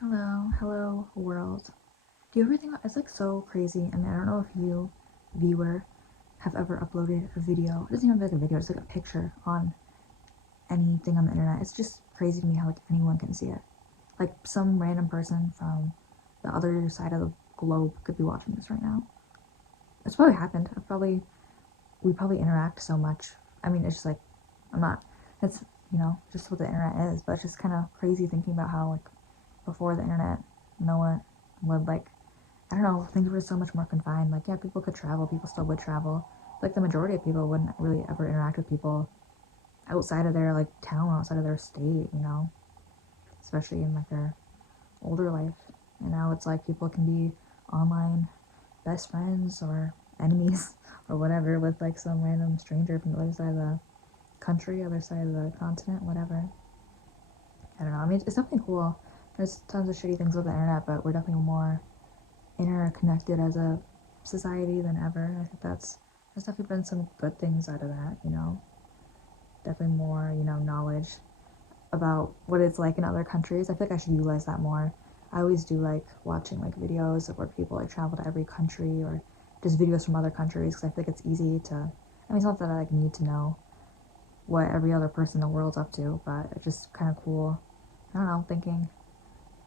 Hello world. Do you ever think it's like so crazy? I mean, I don't know if you, viewer, have ever uploaded a video. It doesn't even have like a video, it's like a picture on anything on the internet. It's just crazy to me how like anyone can see it. Like some random person from the other side of the globe could be watching this right now. It's probably happened. We probably interact so much. I mean, it's just like I'm not. It's just what the internet is. But it's just kind of crazy thinking about how like before the internet, no one would like I don't know, things were so much more confined. Like, yeah, people could travel, people still would travel. Like, the majority of people wouldn't really ever interact with people outside of their, like, town, outside of their state, especially in, like, their older life. And now it's like people can be online best friends or enemies or whatever with, like, some random stranger from the other side of the country, other side of the continent, whatever. I don't know. I mean, it's definitely cool. There's tons of shitty things with the internet, but we're definitely more interconnected as a society than ever. I think there's definitely been some good things out of that. Definitely more, knowledge about what it's like in other countries. I feel like I should utilize that more. I always do like watching like videos of where people like travel to every country or just videos from other countries because I feel like it's easy to. I mean, it's not that I like need to know what every other person in the world's up to, but it's just kind of cool. I don't know, thinking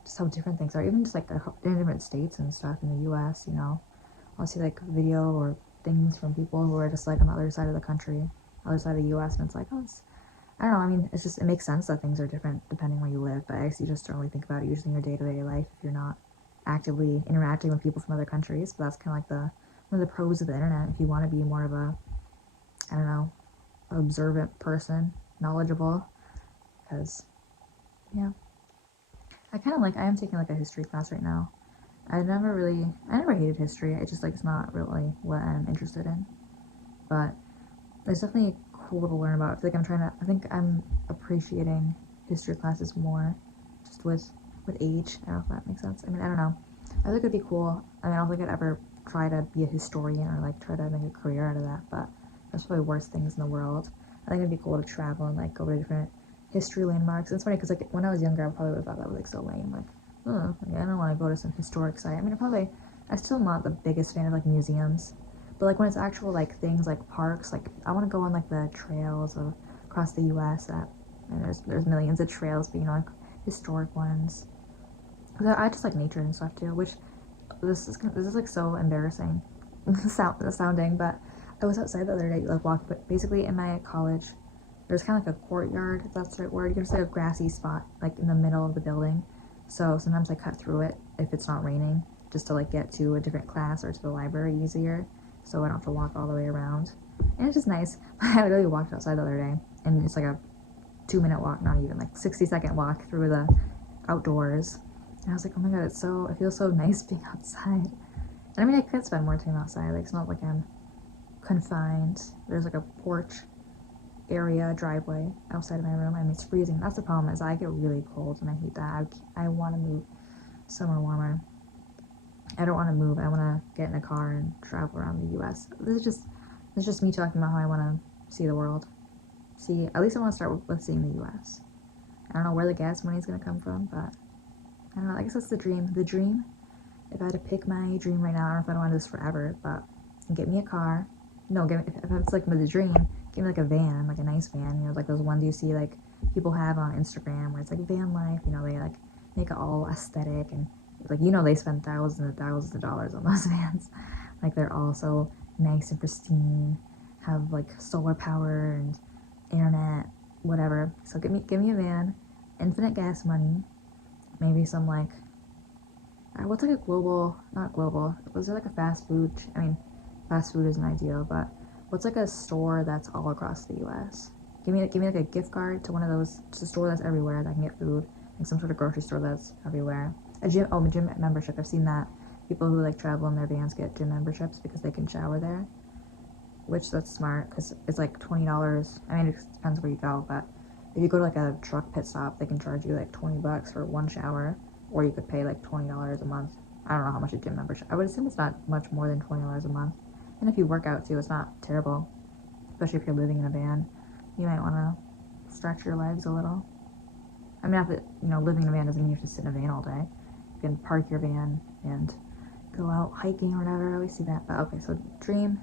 just how different things are, even just like in different states and stuff in the U.S. I'll see like video or things from people who are just like on the other side of the country, other side of the U.S. and it's like, oh, I don't know. I mean, it makes sense that things are different depending where you live, but I guess you just don't really think about it usually in your day-to-day life if you're not actively interacting with people from other countries. But that's kind of like one of the pros of the internet. If you want to be more of a, I don't know, observant person, knowledgeable, because yeah, I am taking like a history class right now. I never hated history. It's just like it's not really what I'm interested in. But it's definitely cool to learn about. I think I'm appreciating history classes more, just with age. I don't know if that makes sense. I mean, I don't know. I think it'd be cool. I mean, I don't think I'd ever try to be a historian or like try to make a career out of that. But that's probably worst things in the world. I think it'd be cool to travel and like go to different history landmarks. And it's funny because like when I was younger, I probably would have thought that was like so lame. Like, oh, I don't want to go to some historic site. I mean, I still am not the biggest fan of like museums, but like when it's actual like things like parks, like I want to go on like the trails of across the U.S. And there's millions of trails, but like historic ones. Cause I just like nature and stuff too. Which this is like so embarrassing, sounding, but I was outside the other day, like walking, but basically in my college, there's kind of like a courtyard, if that's the right word. There's like a grassy spot, like in the middle of the building. So sometimes I cut through it if it's not raining, just to like get to a different class or to the library easier, so I don't have to walk all the way around. And it's just nice. I literally walked outside the other day, and it's like a 2 minute walk, not even like 60-second walk through the outdoors. And I was like, oh my god, it feels so nice being outside. And I mean, I could spend more time outside. Like, it's not like I'm confined. There's like a porch area, driveway outside of my room. I mean, it's freezing. That's the problem is I get really cold and I hate that. I want to move somewhere warmer. I don't want to move. I want to get in a car and travel around the U.S. This is just me talking about how I want to see the world. See, at least I want to start with seeing the U.S. I don't know where the gas money is going to come from, but I don't know. I guess that's the dream. The dream, if I had to pick my dream right now, I don't know if I want this forever, but get me a car. No, if it's like the dream, give me like a van, like a nice van. Like those ones you see like people have on Instagram where it's like van life. They like make it all aesthetic and like they spend thousands and thousands of dollars on those vans. Like they're all so nice and pristine, have like solar power and internet, whatever. So give me a van, infinite gas money, maybe some like what's like a global, not global, was there like a fast food? I mean, fast food isn't ideal, but what's like a store that's all across the U.S.? Give me like a gift card to one of those, to a store that's everywhere that I can get food, like some sort of grocery store that's everywhere. A gym membership. I've seen that people who like travel in their vans get gym memberships because they can shower there, which that's smart because it's like $20. I mean, it depends where you go, but if you go to like a truck pit stop, they can charge you like $20 for one shower, or you could pay like $20 a month. I don't know how much a gym membership. I would assume it's not much more than $20 a month. And if you work out too, it's not terrible, especially if you're living in a van. You might want to stretch your legs a little. I mean, not that, living in a van doesn't mean you have to sit in a van all day. You can park your van and go out hiking or whatever. I always see that. But okay, so dream.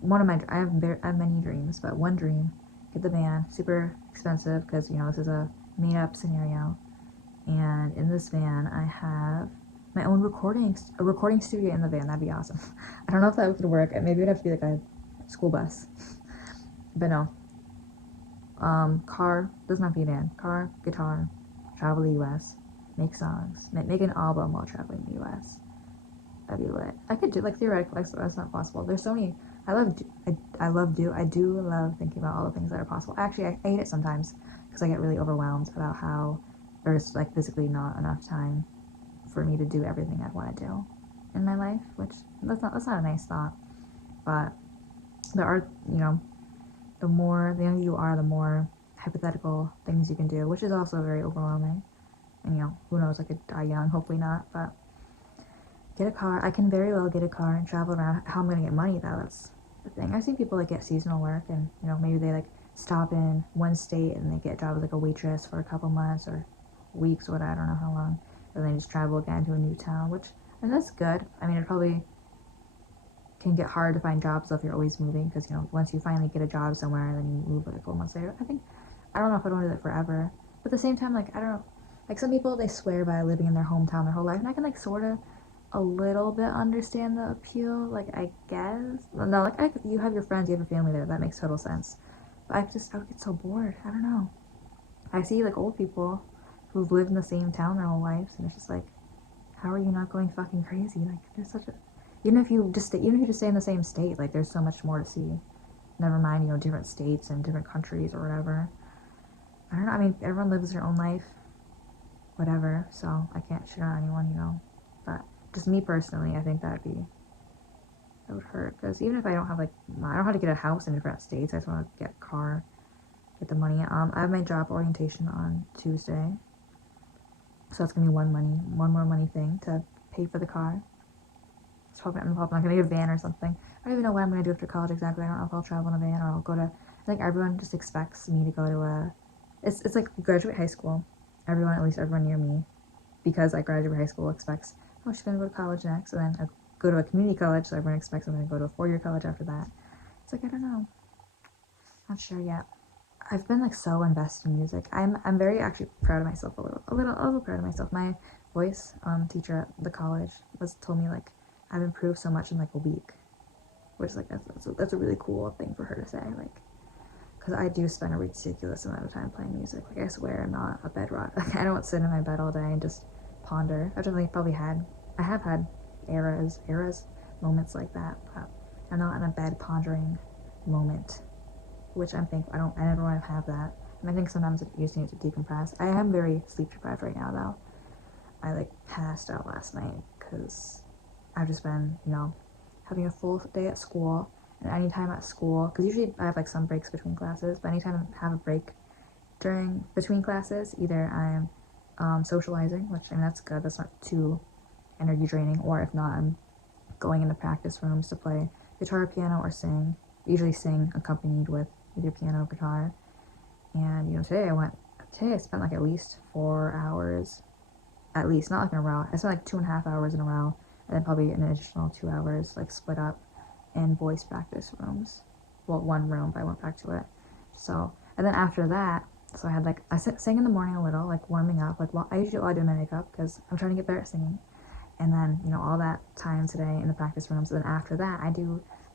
One of my, I have many dreams, but one dream, get the van, super expensive because, this is a made up scenario. And in this van, I have my own a recording studio in the van. That'd be awesome. I don't know if that would work. Maybe it'd have to be like a school bus. But no. Car, doesn't have to be a van. Car, guitar, travel the US, make songs, make an album while traveling the US. That'd be lit. I could do, like, theoretically, that's not possible. There's so many, I do love thinking about all the things that are possible. Actually, I hate it sometimes because I get really overwhelmed about how there's, like, physically not enough time for me to do everything I'd want to do in my life, which that's not a nice thought. But there are, the younger you are, the more hypothetical things you can do, which is also very overwhelming. And, who knows, I could die young, hopefully not, but get a car. I can very well get a car and travel around. How I'm going to get money, though, that's the thing. I've seen people, like, get seasonal work, and, maybe they, like, stop in one state and they get a job as, like, a waitress for a couple months or weeks or whatever, I don't know how long, and they just travel again to a new town, which, that's good. I mean, it probably can get hard to find jobs if you're always moving, because, once you finally get a job somewhere, then you move, like, a couple months later. I don't know if I'd want to do that forever, but at the same time, like, I don't know, like, some people, they swear by living in their hometown their whole life, and I can, like, sort of a little bit understand the appeal, like, I guess. No, like, you have your friends, you have your family there, that makes total sense. But I would get so bored. I don't know. I see, like, old people who've lived in the same town their whole lives, and it's just like, how are you not going fucking crazy? Like, there's such a, even if you just stay in the same state, like, there's so much more to see. Never mind, different states and different countries or whatever. I don't know. I mean, everyone lives their own life, whatever. So I can't shit on anyone, But just me personally, I think that would hurt, because even if I don't have, like, I don't have to get a house in different states. I just want to get a car, get the money. I have my job orientation on Tuesday, so it's gonna be one more money thing to pay for the car. I'm probably not gonna get a van or something. I don't even know what I'm gonna do after college exactly. I don't know if I'll travel in a van or I'll go to. I think everyone just expects me to go to a. It's like graduate high school. At least everyone near me, because I graduate high school, expects, oh, she's gonna go to college next, and then I go to a community college, so everyone expects I'm gonna go to a 4-year college after that. It's like, I don't know, not sure yet. I've been, like, so invested in music. I'm very actually proud of myself, a little proud of myself. My voice teacher at the college told me, like, I've improved so much in, like, a week, which is, like, that's a really cool thing for her to say, like, because I do spend a ridiculous amount of time playing music. Like, I swear I'm not a bed rot. Like, I don't sit in my bed all day and just ponder. I've definitely probably I have had eras, moments like that, but I'm not in a bed pondering moment, which I'm thankful. I never want to have that. And I think sometimes you just need to decompress. I am very sleep deprived right now, though. I, like, passed out last night because I've just been, having a full day at school, and anytime at school, because usually I have, like, some breaks between classes, but anytime I have a break between classes, either I'm socializing, which, I mean, that's good, that's not too energy draining, or if not, I'm going into practice rooms to play guitar, piano, or sing. Usually sing accompanied with either piano or guitar. And, today I spent, like, at least 4 hours, at least, not, like, in a row. I spent, like, 2.5 hours in a row, and then probably an additional 2 hours, like, split up in voice practice rooms. Well, one room, but I went back to it. So, and then after that, so I had, like, I sang in the morning a little, like, warming up, like, I usually do my makeup because I'm trying to get better at singing. And then, all that time today in the practice rooms. And then after that, I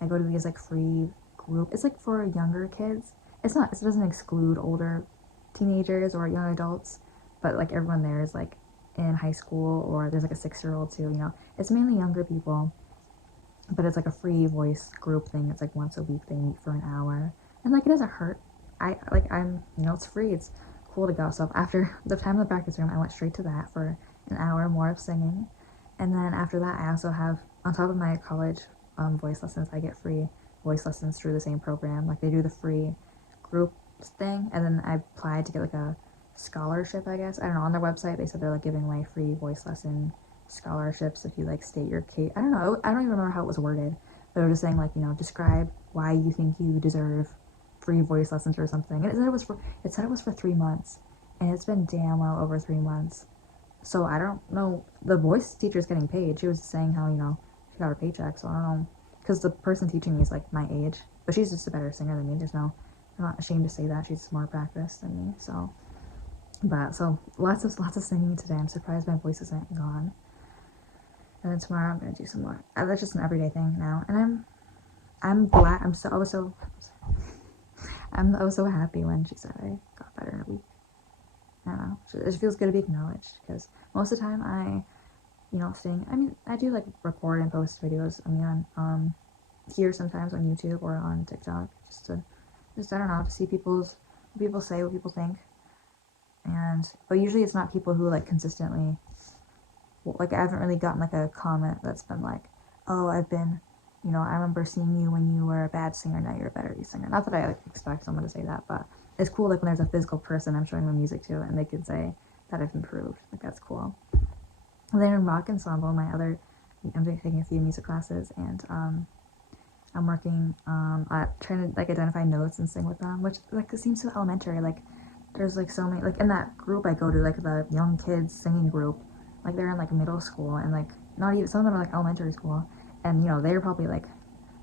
go to these, like, free group. It's, like, for younger kids. It doesn't exclude older teenagers or young adults, but, like, everyone there is, like, in high school, or there's, like, a 6-year-old too, It's mainly younger people, but it's, like, a free voice group thing. It's, like, once a week they meet for an hour. And, like, it doesn't hurt. It's free. It's cool to go. So after the time in the practice room, I went straight to that for an hour more of singing. And then after that, I also have, on top of my college voice lessons, I get free voice lessons through the same program. Like, they do the free group thing, and then I applied to get, like, a scholarship, I guess. I don't know, on their website, they said they're, like, giving away free voice lesson scholarships if you, like, state your case. I don't know, I don't even remember how it was worded, but they were just saying, like, describe why you think you deserve free voice lessons or something. And it said it was for 3 months. and it's been damn well over 3 months. So I don't know. The voice teacher's getting paid. She was saying how, she got her paycheck. So I don't know. Because the person teaching me is like my age. But she's just a better singer than me. I'm not ashamed to say that. She's more practiced than me. So lots of singing today. I'm surprised my voice isn't gone. And then tomorrow I'm gonna do some more. That's just an everyday thing now. And I'm glad. I'm so happy when she said I got better in a week. I don't know. It feels good to be acknowledged because most of the time I do like record and post videos. On here sometimes on YouTube or on TikTok, just I don't know, to see what people say, what people think, but usually it's not people who like consistently, like I haven't really gotten like a comment that's been like, oh, I remember seeing you when you were a bad singer, now you're a better singer. Not that I like expect someone to say that, but it's cool like when there's a physical person I'm showing my music to and they can say that I've improved. Like that's cool. And then in rock ensemble, I'm taking a few music classes and I'm working at trying to like identify notes and sing with them, which like it seems so elementary. Like there's like so many like in that group I go to, like the young kids singing group, like they're in like middle school and like not even some of them are like elementary school, and they're probably like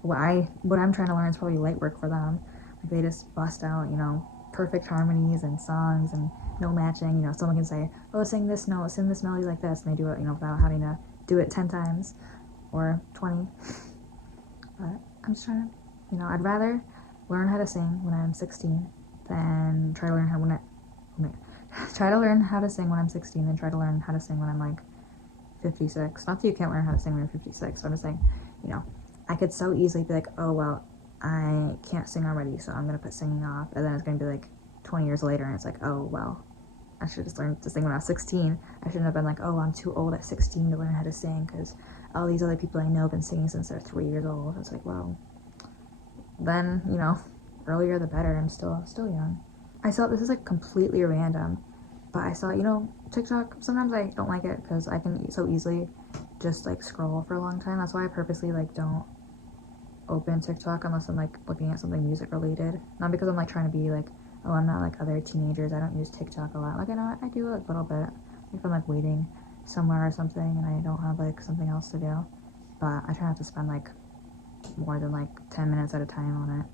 what I'm trying to learn is probably light work for them. Like they just bust out perfect harmonies and songs and no matching. Someone can say, oh, sing this note, sing this melody like this, and they do it without having to do it 10 times or 20. But I'm just trying to, I'd rather learn how to sing when I'm 16 than try to learn try to learn how to sing when I'm 16 than try to learn how to sing when I'm like 56. Not that you can't learn how to sing when you're 56, but I'm just saying, I could so easily be like, oh, well, I can't sing already, so I'm going to put singing off, and then it's going to be like 20 years later, and it's like, oh, well, I should just learn to sing when I was 16. I shouldn't have been like, oh, I'm too old at 16 to learn how to sing, because all these other people I know have been singing since they're 3 years old. It's like, well, then, earlier the better. I'm still young. I saw, this is like completely random, but I saw, TikTok, sometimes I don't like it because I can so easily just like scroll for a long time. That's why I purposely like don't open TikTok unless I'm like looking at something music related. Not because I'm like trying to be like, oh, I'm not like other teenagers. I don't use TikTok a lot. Like I know I do a little bit if I'm like waiting somewhere or something and I don't have like something else to do. But I try not to spend like more than like 10 minutes at a time on it.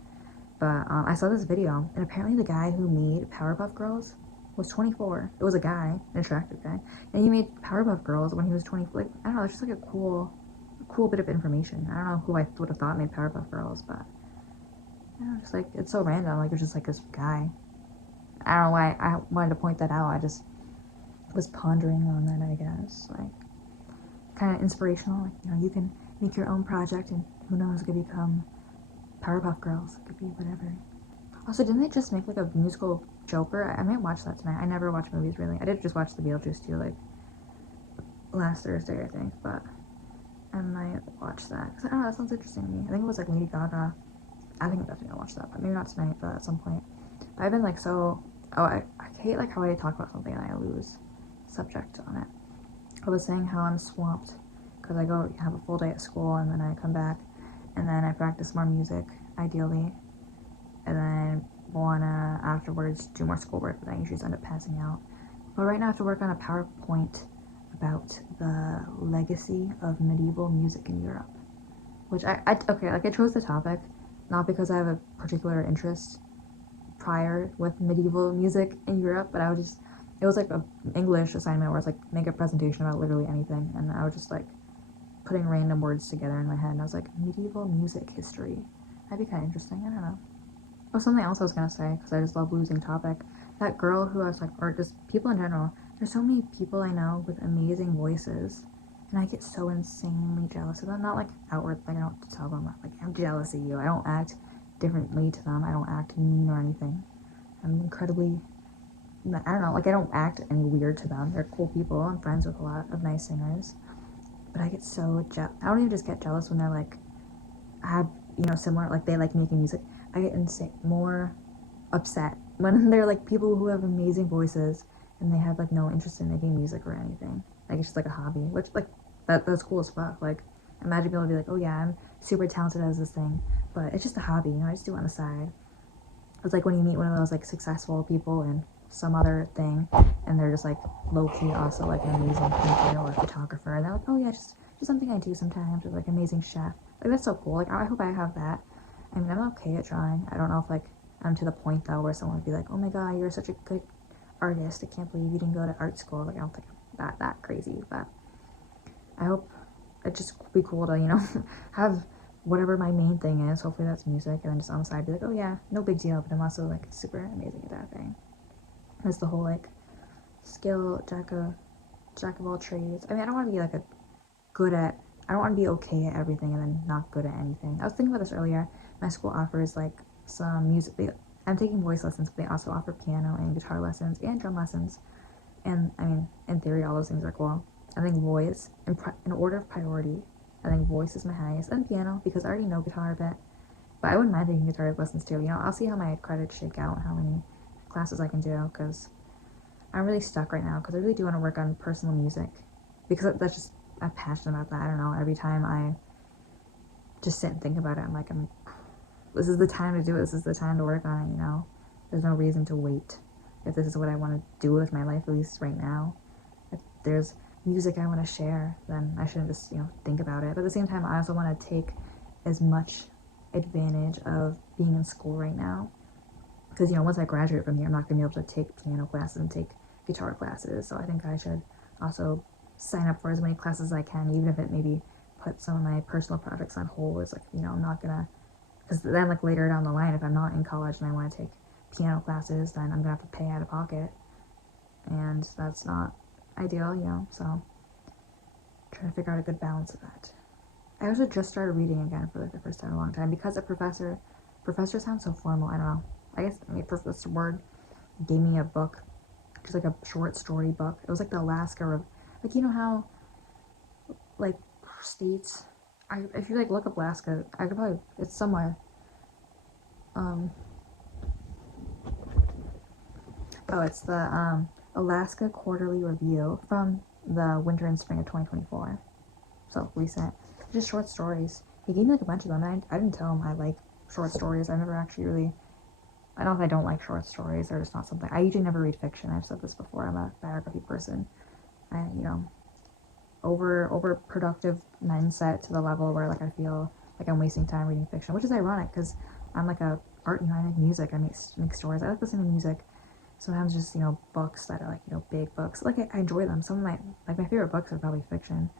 But I saw this video, and apparently the guy who made Powerpuff Girls was 24. It was a guy, an attractive guy, and he made Powerpuff Girls when he was 24. Like I don't know, it's just like a cool bit of information. I don't know who I would have thought made Powerpuff Girls, but just like it's so random. Like it's just like this guy. I don't know why I wanted to point that out. I just was pondering on that. I guess like kind of inspirational. Like you can make your own project, and who knows, it could become Powerpuff Girls. It could be whatever. Also, didn't they just make like a musical Joker? I might watch that tonight. I never watch movies really. I did just watch the Beetlejuice 2 like last Thursday, I think, but I might watch that because I don't know, that sounds interesting to me. I think it was like Lady Gaga. I think I'm definitely gonna watch that, but maybe not tonight, but at some point. But I've been like I hate like how I talk about something and I lose subject on it. I was saying how I'm swamped because I go have a full day at school and then I come back and then I practice more music, ideally, and then wanna afterwards do more schoolwork, but I usually end up passing out. But right now I have to work on a PowerPoint about the legacy of medieval music in Europe, which I chose the topic not because I have a particular interest prior with medieval music in Europe, but it was like an English assignment where it's like make a presentation about literally anything, and I was just like putting random words together in my head, and I was like, medieval music history. That'd be kind of interesting. I don't know. Oh, something else I was gonna say, because I just love losing topic. That girl who I was like, or just people in general, there's so many people I know with amazing voices, and I get so insanely jealous of them. Not like outward, like I don't tell them, like, I'm jealous of you. I don't act differently to them. I don't act mean or anything. I'm incredibly, I don't know, like I don't act any weird to them. They're cool people. I'm friends with a lot of nice singers. But I get so I don't even just get jealous when they're like, have, similar, like they like making music. I get more upset when they're like people who have amazing voices and they have like no interest in making music or anything. Like it's just like a hobby, which like that's cool as fuck. Like imagine being able to be like, oh yeah, I'm super talented as this thing, but it's just a hobby, I just do it on the side. It's like when you meet one of those like successful people in some other thing, and they're just like low-key also like an amazing painter or photographer, and they're like, oh yeah, just something I do sometimes, or like amazing chef. Like that's so cool. Like I hope I have that. I mean, I'm okay at drawing. I don't know if like I'm to the point though where someone would be like, oh my god, you're such a good artist, I can't believe you didn't go to art school. Like I don't think I'm that crazy, but I hope it just be cool to, have whatever my main thing is. Hopefully that's music, and then just on the side be like, oh yeah, no big deal, but I'm also like super amazing at that thing. That's the whole like skill jack of all trades. I mean, I don't want to be like a good at. I don't want to be okay at everything and then not good at anything. I was thinking about this earlier. My school offers like some music. I'm taking voice lessons, but they also offer piano and guitar lessons and drum lessons. And I mean, in theory, all those things are cool. I think voice, in order of priority, I think voice is my highest, and piano, because I already know guitar a bit. But I wouldn't mind taking guitar lessons too. I'll see how my credits shake out, how many classes I can do, because I'm really stuck right now, because I really do want to work on personal music. Because that's just, I'm passionate about that. I don't know, every time I just sit and think about it, I'm like, this is the time to do it, this is the time to work on it, There's no reason to wait. If this is what I want to do with my life, at least right now. If there's music I want to share, then I shouldn't just, think about it. But at the same time, I also want to take as much advantage of being in school right now. Because, once I graduate from here, I'm not going to be able to take piano classes and take guitar classes. So I think I should also sign up for as many classes as I can, even if it maybe put some of my personal projects on hold. It's like, I'm not going to, because then like later down the line, if I'm not in college and I want to take piano classes, then I'm going to have to pay out of pocket. And that's not ideal, so trying to figure out a good balance of that. I also just started reading again for like the first time in a long time, because a professor sounds so formal, I don't know. I guess Professor Word gave me a book, just like a short story book. It was like the Alaska, like how like states, if you like look up Alaska, I could probably, it's somewhere. It's the Alaska Quarterly Review from the winter and spring of 2024. So recent. Just short stories. He gave me like a bunch of them. I didn't tell him I like short stories. I never actually really. I don't know if I don't like short stories. They're just not something. I usually never read fiction. I've said this before. I'm a biography person. I, over productive mindset to the level where like I feel like I'm wasting time reading fiction, which is ironic because I'm like a art, I make music. I make stories. I like listening to music. Sometimes just books that are like big books. Like I enjoy them. Some of my favorite books are probably fiction.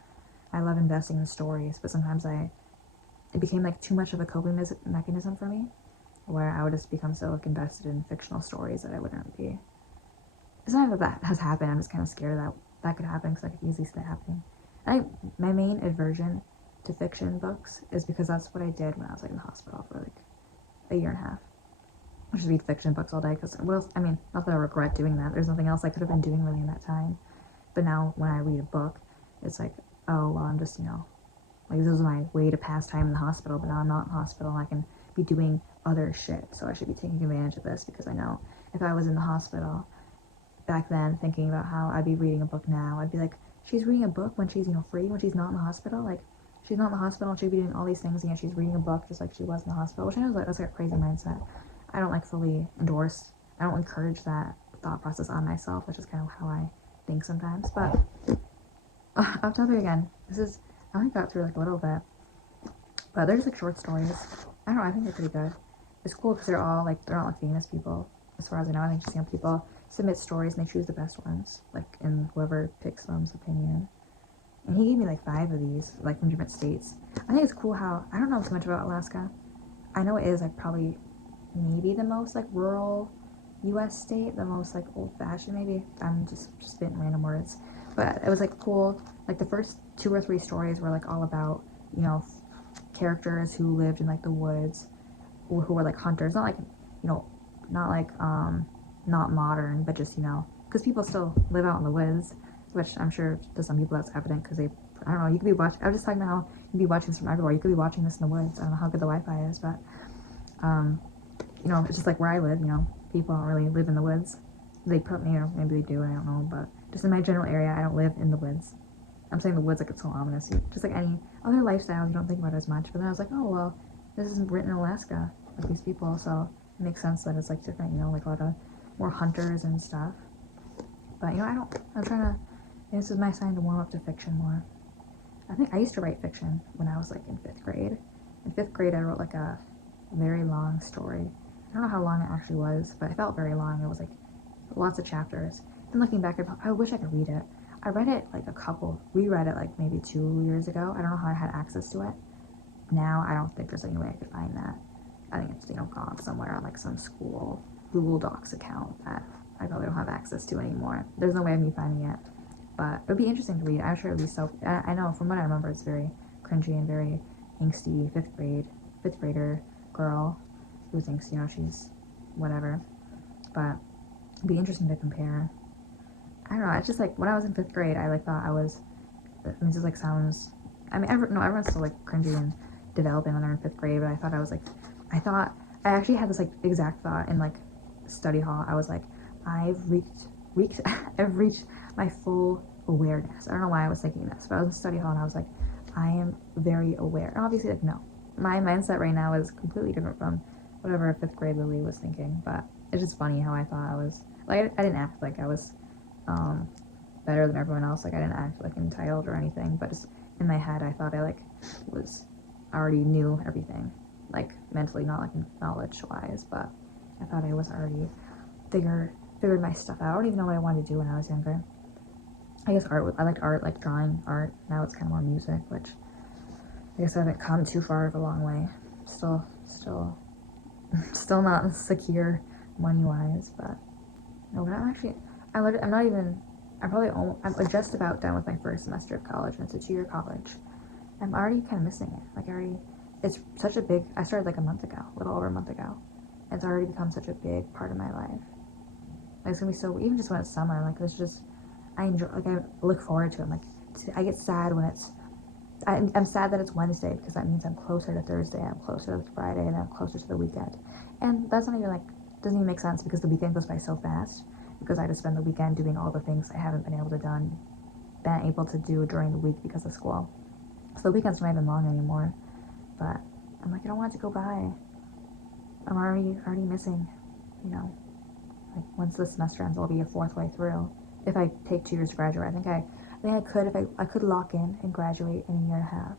I love investing in stories, but sometimes it became like too much of a coping mechanism for me, where I would just become so like invested in fictional stories that I wouldn't be. It's not that has happened. I'm just kind of scared that could happen, because I could easily see that happening. I think my main aversion to fiction books is because that's what I did when I was like in the hospital for like a year and a half. I just read fiction books all day, because what else? I mean, not that I regret doing that. There's nothing else I could have been doing really in that time. But now when I read a book, it's like, oh well, I'm just like this was my way to pass time in the hospital. But now I'm not in the hospital, and I can be doing other shit. So I should be taking advantage of this, because I know if I was in the hospital back then, thinking about how I'd be reading a book now, I'd be like, she's reading a book when she's free, when she's not in the hospital. Like she's not in the hospital, she'd be doing all these things, and yet she's reading a book just like she was in the hospital. Which I know that's like a crazy mindset. I don't like fully endorse. I don't encourage that thought process on myself. That's just kind of how I think sometimes. But off topic again. I only got through like a little bit, but they're just like short stories. I don't know. I think they're pretty good. It's cool because they're not like famous people, as far as I know. I think just people submit stories and they choose the best ones, like in whoever picks them's opinion. And he gave me like 5 of these, like from different states. I think it's cool how I don't know too much about Alaska. I know it is like probably maybe the most like rural U.S. state, the most like old-fashioned. Maybe I'm just spitting random words, but it was like cool. Like the first 2 or 3 stories were like all about characters who lived in like the woods, who were like hunters. Not like not like not modern, but just because people still live out in the woods, which I'm sure to some people that's evident because they. I don't know. You could be watching. I was just talking about how you could be watching this from everywhere. You could be watching this in the woods. I don't know how good the Wi-Fi is, but it's just like where I live. People don't really live in the woods. They probably, maybe they do. I don't know, but just in my general area, I don't live in the woods. I'm saying the woods like it's so ominous. Just like any other lifestyles, you don't think about it as much. But then I was like, oh well, this isn't written in Alaska, like these people, so it makes sense that it's like different. Like a lot of more hunters and stuff. But I'm trying to, this is my sign to warm up to fiction more. I think I used to write fiction when I was like in 5th grade. In 5th grade, I wrote like a very long story. I don't know how long it actually was, but it felt very long. It was like lots of chapters. And looking back, I wish I could read it. I read it like reread it like maybe 2 years ago. I don't know how I had access to it. Now, I don't think there's any way I could find that. I think it's, gone somewhere on like some school Google Docs account that I probably don't have access to anymore. There's no way of me finding it. But it would be interesting to read. I'm sure it would be I know from what I remember, it's very cringy and very angsty 5th grader girl who thinks, she's whatever. But it'd be interesting to compare. I don't know, it's just like when I was in 5th grade, I like thought I was, this is like sounds, everyone's still like cringy and developing when they're in 5th grade, but I actually had this like exact thought in like study hall. I was like, I've reached my full awareness. I don't know why I was thinking this, but I was in study hall and I was like, I am very aware. And obviously, like, no, my mindset right now is completely different from whatever 5th grade Lily was thinking. But it's just funny how I thought I was like, I didn't act like I was better than everyone else. Like I didn't act like entitled or anything, but just in my head, I thought I like was already knew everything, like mentally, not like knowledge wise, but I thought I was already figured my stuff out. I don't even know what I wanted to do when I was younger. I guess I liked art, like drawing art. Now it's kind of more music, which I guess I haven't come too far of a long way. Still not secure money wise, but no. But I'm just about done with my first semester of college, and it's a 2-year college. I'm already kind of missing it. It's such a big. I started like a little over a month ago. It's already become such a big part of my life. Like it's gonna be so. Even just when it's summer, like it's just. I enjoy. Like I look forward to it. I get sad when it's. I'm sad that it's Wednesday because that means I'm closer to Thursday, I'm closer to Friday, and I'm closer to the weekend. And that's not even doesn't even make sense because the weekend goes by so fast. Because I just spend the weekend doing all the things I haven't been able to do during the week because of school. So the weekend's not even long anymore. But I'm like, I don't want it to go by. I'm already missing, like once the semester ends, I'll be a 4th way through. If I take 2 years to graduate, I think I could if I could lock in and graduate in a year and a half.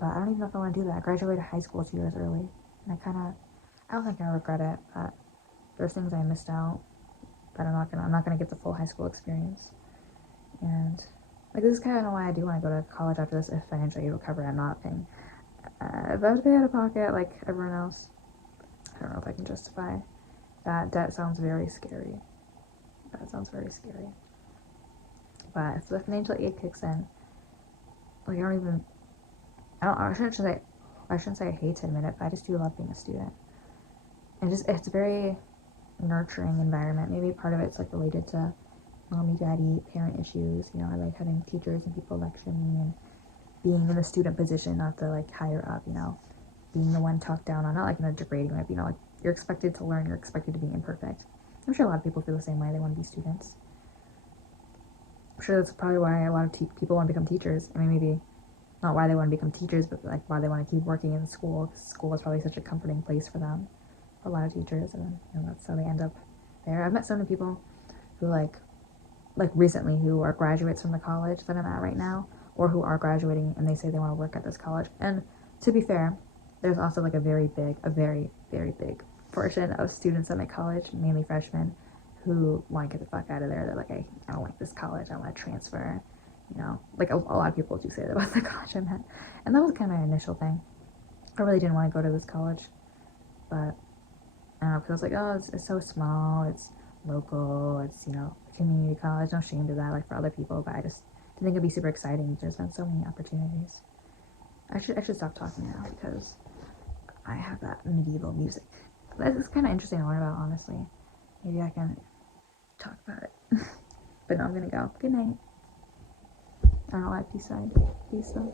But I don't even know if I want to do that. I graduated high school 2 years early, and I don't think I regret it. But there's things I missed out that I'm not gonna get the full high school experience. And like this is kind of why I do want to go to college after this if financially able to cover it. I'm not paying. If I have to pay out of pocket like everyone else, I don't know if I can justify that. That sounds very scary. But if the financial aid kicks in, like I shouldn't say I hate to admit it, but I just do love being a student. And it's a very nurturing environment. Maybe part of it's like related to mommy, daddy, parent issues. I like having teachers and people lecture me and being in the student position, not the like higher up. Being the one talked down on, not like in a degrading way. Like you're expected to learn, you're expected to be imperfect. I'm sure a lot of people feel the same way. They want to be students. I'm sure that's probably why a lot of people want to become teachers. I mean, maybe not why they want to become teachers, but like why they want to keep working in school. Because school is probably such a comforting place for them, for a lot of teachers, and that's how they end up there. I've met so many people who like recently who are graduates from the college that I'm at right now, or who are graduating and they say they want to work at this college. And to be fair, there's also like a very, very big portion of students at my college, mainly freshmen, who want to get the fuck out of there. They're like, I don't like this college, I want to transfer. Like a lot of people do say that about the college I'm at. And that was kind of my initial thing. I really didn't want to go to this college, but I don't know, because I was like, oh, it's so small, it's local, it's, community college, no shame to that, like for other people, but I just didn't think it'd be super exciting. There's been so many opportunities. I should stop talking now because I have that medieval music. It's kind of interesting to learn about, honestly. Maybe I can talk about it. But no, I'm gonna go. Good night. I don't know why peace sign. Peace though.